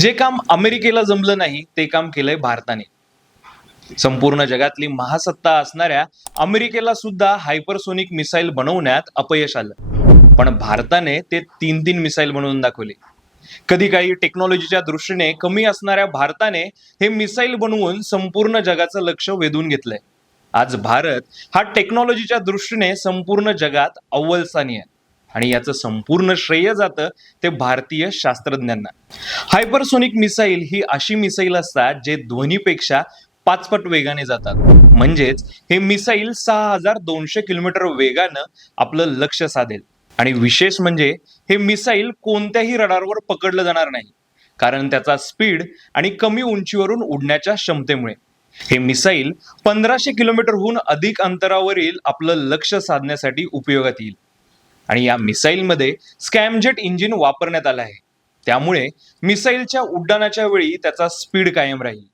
जे काम अमेरिकेला जमलं नाही ते काम केलंय भारताने. संपूर्ण जगातली महासत्ता असणाऱ्या अमेरिकेला सुद्धा हायपरसोनिक मिसाईल बनवण्यात अपयश आलं. पण भारताने ते तीन तीन मिसाईल बनवून दाखवले. कधी काही टेक्नॉलॉजीच्या दृष्टीने कमी असणाऱ्या भारताने हे मिसाईल बनवून संपूर्ण जगाचं लक्ष वेधून घेतलंय. आज भारत हा टेक्नॉलॉजीच्या दृष्टीने संपूर्ण जगात अव्वल स्थानी आहे. आणि याचं संपूर्ण श्रेय जातं ते भारतीय शास्त्रज्ञांना. हायपरसोनिक मिसाईल ही अशी मिसाईल असतात जे ध्वनीपेक्षा पाचपट वेगाने जातात. म्हणजेच हे मिसाईल सहा हजार दोनशे किलोमीटर वेगानं आपलं लक्ष साधेल. आणि विशेष म्हणजे हे मिसाईल कोणत्याही रडारवर पकडलं जाणार नाही. कारण त्याचा स्पीड आणि कमी उंचीवरून उडण्याच्या क्षमतेमुळे. हे मिसाईल पंधराशे किलोमीटरहून अधिक अंतरावरील आपलं लक्ष साधण्यासाठी उपयोगात येईल. आणि या मिसाईलमध्ये स्कॅमजेट इंजिन वापरण्यात आलं आहे. त्यामुळे मिसाईलच्या उड्डाणाच्या वेळी त्याचा स्पीड कायम राहील.